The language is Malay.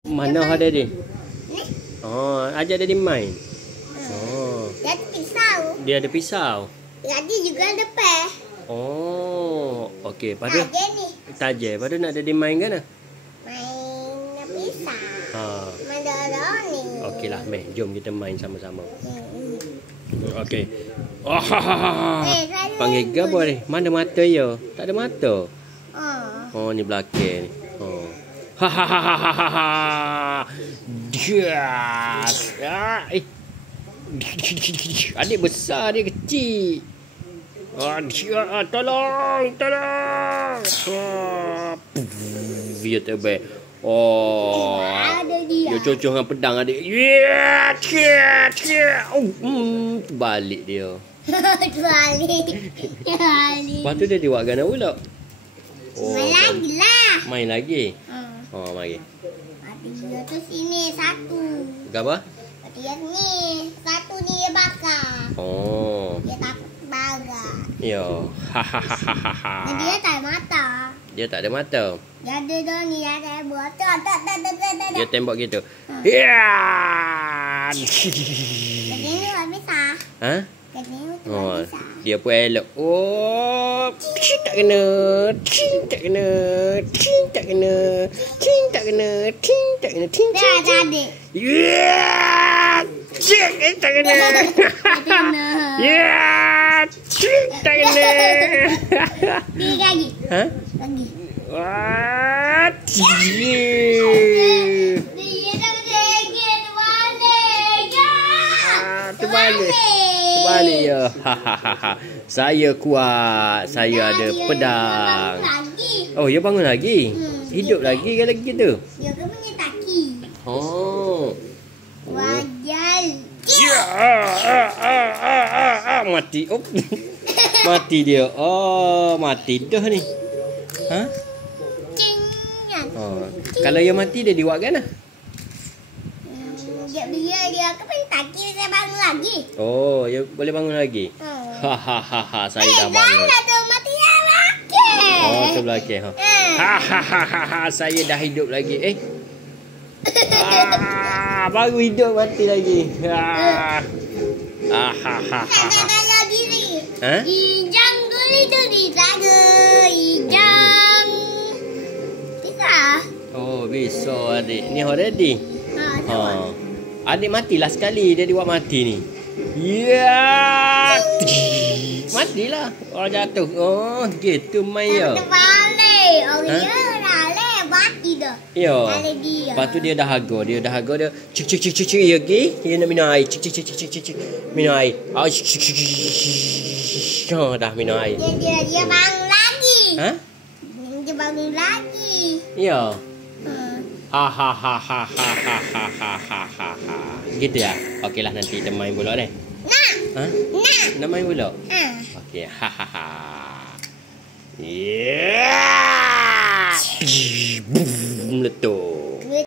Mana ada dia? Ni. Oh, ajak dia main. Oh. Dia ada pisau. Dia ada pisau. Dia juga ada peh. Oh, okey. Pada Ada ni. tajam. Pada nak ada dia main kan? Main pisau. Ha. Main dorong ni. Okeylah, meh. Jom kita main sama-sama. Okey. Oh, Saya panggil gapo ni? Mana mata ya? Tak ada mata. Oh. Oh, ni belakang ni. Oh. Ha ha ha ha ha ha. Yes. Ah, adik besar, dia kecil. Ah, dia, tolong, tolong. Ah, dia terbaik. Oh. Ada dia. Dia cocok dengan pedang adik. Yeah, yeah, yeah. Oh, balik dia. Balik. Lepas tu dia buat gana pula. Oh, Main lagi lah. main lagi. Hmm. Oh, mari. Dia tu sini satu. Apa? Dia ni satu ni dia bakar. Oh. Dia takut bakar. Yo. Ha ha ha ha ha ha. Dia tak ada mata. Dia tak ada mata. Dia ada dah ni ada buat tak. Dia tembak gitu. Ya. Jadi ni tak bisa. Ha? Jadi ni tak Oh, bisa. dia pun elok. Oh, tak kena. Tak kena. Tak kena. Tak kena. Tak kena. Dah adik. Ya. Tak kena. Kena. Ya. Tak kena. Pergi lagi. Ha? Lagi. What? Dia dah pergi terbalik. Ya. Terbalik. Terbalik ya. Saya kuat. Saya ada pedang. Lagi. Oh, dia bangun lagi. Hidup lagi ke lagi gitu? Dia kan punya kaki. Oh. Wajal. Ya. Mati. Oh. Mati dia. Oh, mati dah ni. Ha? Cingan. Oh. Kalau dia mati dia diwakkan lah. Dia kan punya kaki saya bangun lagi. Oh, dia boleh bangun lagi. Hahaha, saya dah bangun. Dah tu mati lagi. Oh, tu belakang. Hahaha, saya dah hidup lagi. Baru hidup mati lagi. Hahaha. Saya diri. Ha? Ijang guli tu di sana. Ijang. Bisa. Oh, bisa adik. Ni already. Ha. Adik matilah sekali dia buat mati ni. Ya. Matilah. Oh, jatuh. Oh, gitu main ya. Terbalik. Oh, dia dah mati dah. Ya. Ada dia. Lepas tu dia dah haga. Dia cik ya ke? Dia nak minum air. Cik. Minum air. Oh, oh, dah minum air. Dia bangun lagi. Ha? Dia bangun lagi. Ya. Ha. Ha. Gitu ya. Okeylah nanti kita main pula deh. Nak. Ha? Nak. Nak main pula? Ha. Okey. Ya. Meletup.